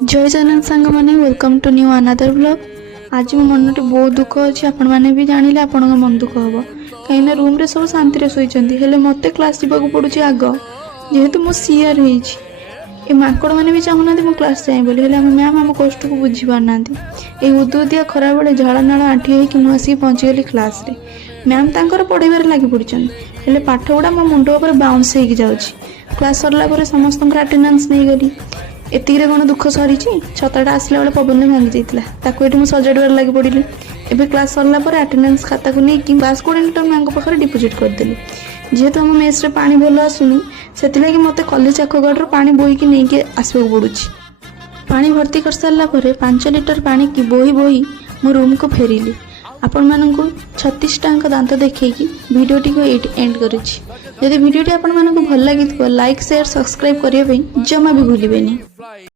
जय जगन्नाथ सांग मैंने welcome to new another blog. आज मो मन टी बहुत दुख अच्छे आपण मैंने भी जानिले आपण मन दुख हम कहीं रूम रे सब शांति शोचंती मत क्लास जावाक पड़ुच आग जेहेतु मो सीआर ए माकड़ मैंने भी चाहूना मो क्लास जाए बोली मैम आम कष्ट को बुझी पारना उदुदिया खरा बेले झाड़ नाड़ आंटी होगी मुझे पहुँचीगली क्लास रे मैम तांकर पढ़ाइबार लगी पड़े पाठ गुड़ा मो मुंड उपर बाउंस हो जाऊँगी। क्लास सरला समस्त अटेंडेंस नहीं गली एतिक कौन दुख सरी छताटा आसला बेले पवन में भांगी जाता ये सजाड़बार लगी पड़ी एवं क्लास सरला अटेंडेंस खाता को नहीं क्लास कोऑर्डिनेटर मैम पाखे डिपोजिट करदेली जेहेतु आम मेस रे पानी भल आसुनी से मत कॉलेज आखगढ़ पानी बोईकी नहीं आसवाक पड़ुछि। पानी भर्ती कर सारा 5 लिटर पानी की बोही बोही मो रूम को फेरिली। आपण मानकु 36 टांक दांत देखैकी वीडियोटी को एंड करुछि। यदि वीडियोटी आपण मानकु भल लागिथबो लाइक शेयर सब्सक्राइब करिया जमा भी भूलिबेनी।